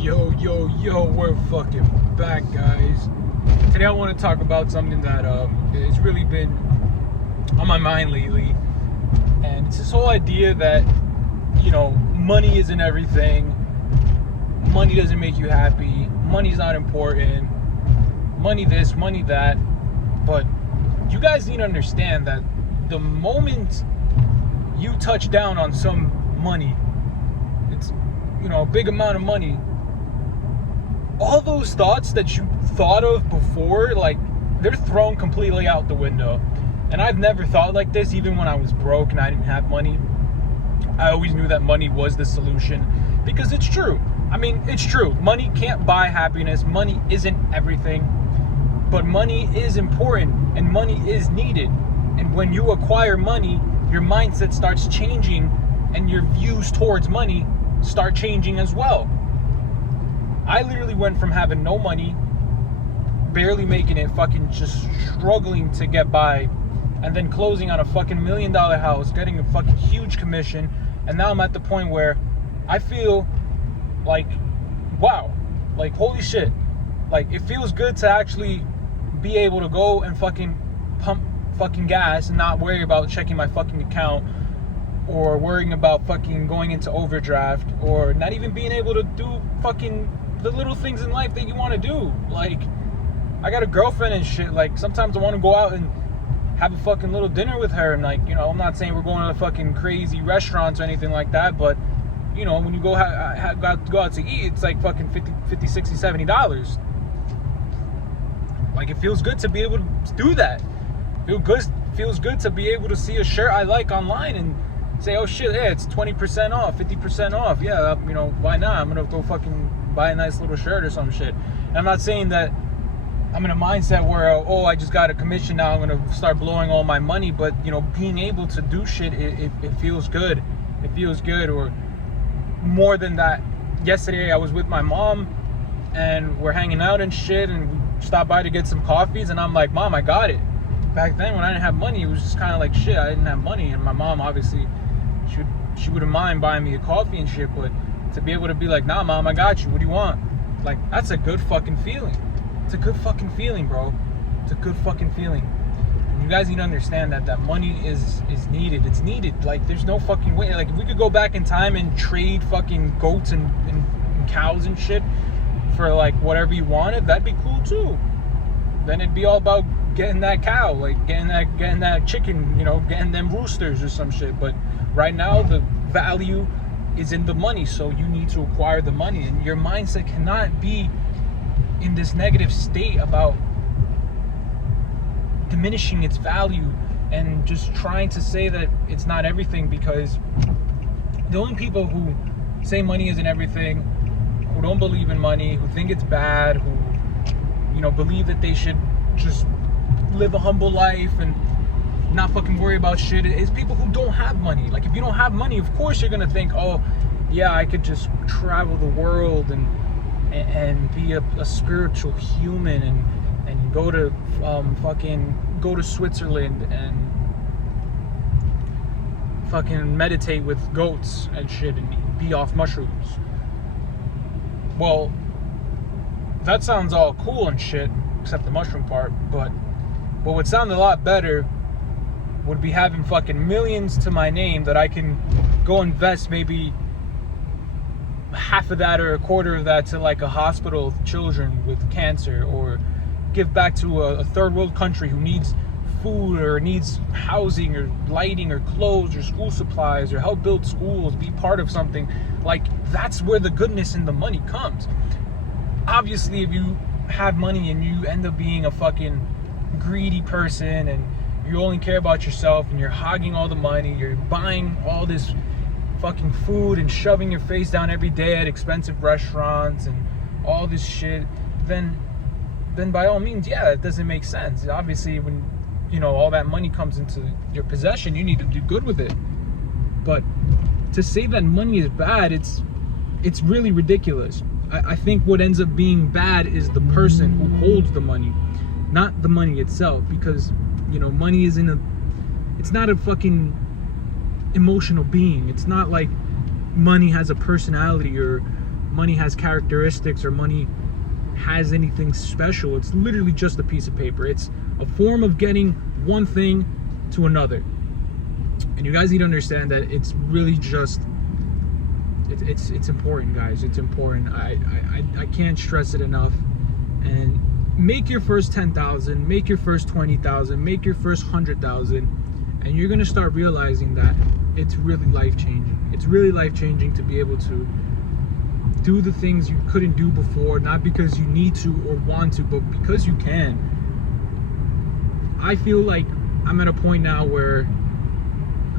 Yo, we're fucking back, guys. Today I want to talk about something that has really been on my mind lately. And it's this whole idea that, money isn't everything. Money doesn't make you happy. Money's not important. Money this, money that. But you guys need to understand that the moment you touch down on some money, it's, a big amount of money, all those thoughts that you thought of before, they're thrown completely out the window. And I've never thought like this, even when I was broke and I didn't have money. I always knew that money was the solution, because it's true. I mean, it's true. Money can't buy happiness. Money isn't everything. But money is important, and money is needed. And when you acquire money, your mindset starts changing, and your views towards money start changing as well. I literally went from having no money, barely making it, fucking just struggling to get by, and then closing on a fucking $1 million house, getting a fucking huge commission, and now I'm at the point where I feel like, wow, like, holy shit. Like, it feels good to actually be able to go and fucking pump fucking gas and not worry about checking my fucking account, or worrying about fucking going into overdraft, or not even being able to do fucking the little things in life that you want to do. Like, I got a girlfriend and shit. Like, sometimes I want to go out and have a fucking little dinner with her, and I'm not saying we're going to fucking crazy restaurants or anything like that, but when you go go out to eat, it's like fucking $50, $60, $70. Like, it feels good to be able to do that. Feels good to be able to see a shirt I like online and say, oh shit, yeah, it's 20% off, 50% off. Yeah, why not? I'm gonna go fucking buy a nice little shirt or some shit. And I'm not saying that I'm in a mindset where, I just got a commission, now I'm gonna start blowing all my money. But being able to do shit, it feels good. It feels good. Or more than that, yesterday I was with my mom and we're hanging out and shit, and we stopped by to get some coffees, and I'm like, Mom, I got it. Back then, when I didn't have money, it was just kind of like, shit, I didn't have money. And my mom, obviously, she wouldn't mind buying me a coffee and shit, but to be able to be like, nah, Mom, I got you, what do you want? Like, that's a good fucking feeling. It's a good fucking feeling, bro. It's a good fucking feeling. And you guys need to understand that money is needed. It's needed. Like, there's no fucking way. Like, if we could go back in time and trade fucking goats and cows and shit for, like, whatever you wanted, that'd be cool too. Then it'd be all about getting that cow, like getting that chicken, getting them roosters or some shit. But right now, the value is in the money, so you need to acquire the money, and your mindset cannot be in this negative state about diminishing its value and just trying to say that it's not everything, because the only people who say money isn't everything, who don't believe in money, who think it's bad, who believe that they should just live a humble life and not fucking worry about shit, is people who don't have money. Like, if you don't have money, of course you're gonna think, oh yeah, I could just travel the world and be a spiritual human and go to go to Switzerland and fucking meditate with goats and shit and be off mushrooms. Well, that sounds all cool and shit, except the mushroom part, but what would sound a lot better would be having fucking millions to my name that I can go invest maybe half of that or a quarter of that to, like, a hospital of children with cancer, or give back to a third world country who needs food or needs housing or lighting or clothes or school supplies, or help build schools, be part of something. Like, that's where the goodness and the money comes. Obviously, if you have money and you end up being a fucking greedy person and you only care about yourself and you're hogging all the money, you're buying all this fucking food and shoving your face down every day at expensive restaurants and all this shit, then by all means, yeah, it doesn't make sense. Obviously, when all that money comes into your possession, you need to do good with it. But to say that money is bad, it's really ridiculous. I think what ends up being bad is the person who holds the money, not the money itself, because money it's not a fucking emotional being. It's not like money has a personality, or money has characteristics or money has anything special. It's literally just a piece of paper. It's a form of getting one thing to another. And you guys need to understand that it's really just, it's important, guys. It's important. I can't stress it enough. And make your first 10,000, make your first 20,000, make your first 100,000, and you're gonna start realizing that it's really life-changing. It's really life-changing to be able to do the things you couldn't do before, not because you need to or want to, but because you can. I feel like I'm at a point now where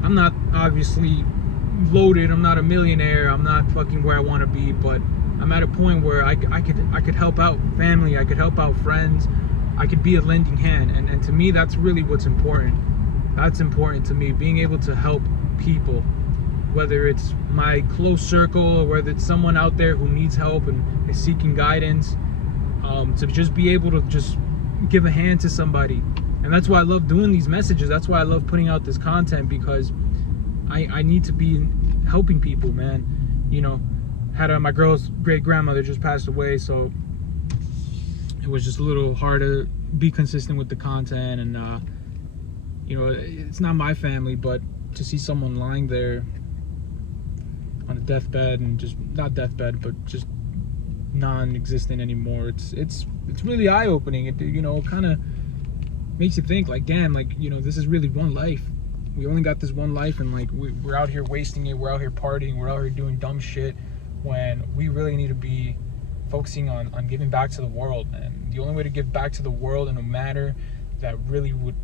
I'm not obviously loaded, I'm not a millionaire, I'm not fucking where I want to be, but I'm at a point where I could help out family, I could help out friends, I could be a lending hand, and to me that's really what's important. That's important to me, being able to help people, whether it's my close circle or whether it's someone out there who needs help and is seeking guidance, to just be able to just give a hand to somebody. And that's why I love doing these messages. That's why I love putting out this content, because I need to be helping people, man. You know, had my girl's great grandmother just passed away, so it was just a little hard to be consistent with the content. And you know, it's not my family, but to see someone lying there on a deathbed, and just not deathbed, but just non-existent anymore, it's really eye-opening. It, you know, kind of makes you think, like, damn, like, you know, this is really one life. We only got this one life, and like we're out here wasting it. We're out here partying. We're out here doing dumb shit, when we really need to be focusing on giving back to the world. And the only way to give back to the world in a manner that really would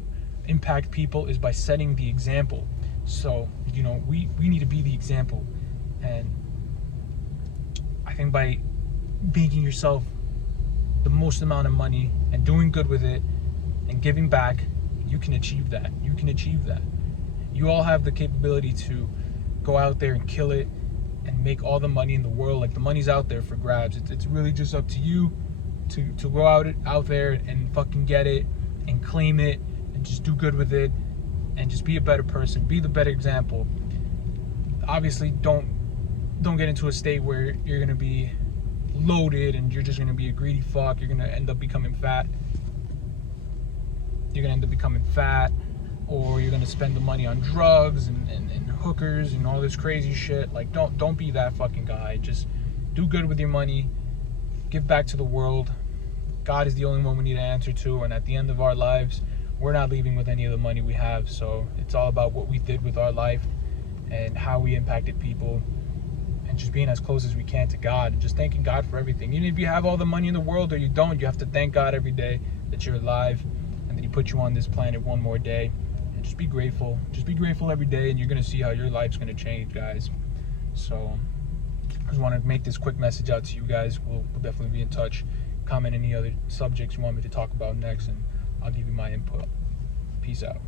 impact people is by setting the example. So, you know, we need to be the example. And I think by making yourself the most amount of money and doing good with it and giving back, you can achieve that. You can achieve that. You all have the capability to go out there and kill it and make all the money in the world. Like, the money's out there for grabs. It's really just up to you to go out there and fucking get it and claim it and just do good with it and just be a better person, be the better example. Obviously, don't get into a state where you're gonna be loaded and you're just gonna be a greedy fuck. You're gonna end up becoming fat. Or you're gonna spend the money on drugs and hookers and all this crazy shit. Like, don't be that fucking guy. Just do good with your money, give back to the world. God is the only one we need to answer to, and at the end of our lives, we're not leaving with any of the money we have. So it's all about what we did with our life and how we impacted people, and just being as close as we can to God and just thanking God for everything. Even if you have all the money in the world or you don't, you have to thank God every day that you're alive and that He put you on this planet one more day. And just be grateful. Just be grateful every day, and you're going to see how your life's going to change, guys. So I just want to make this quick message out to you guys. We'll definitely be in touch. Comment any other subjects you want me to talk about next, and I'll give you my input. Peace out.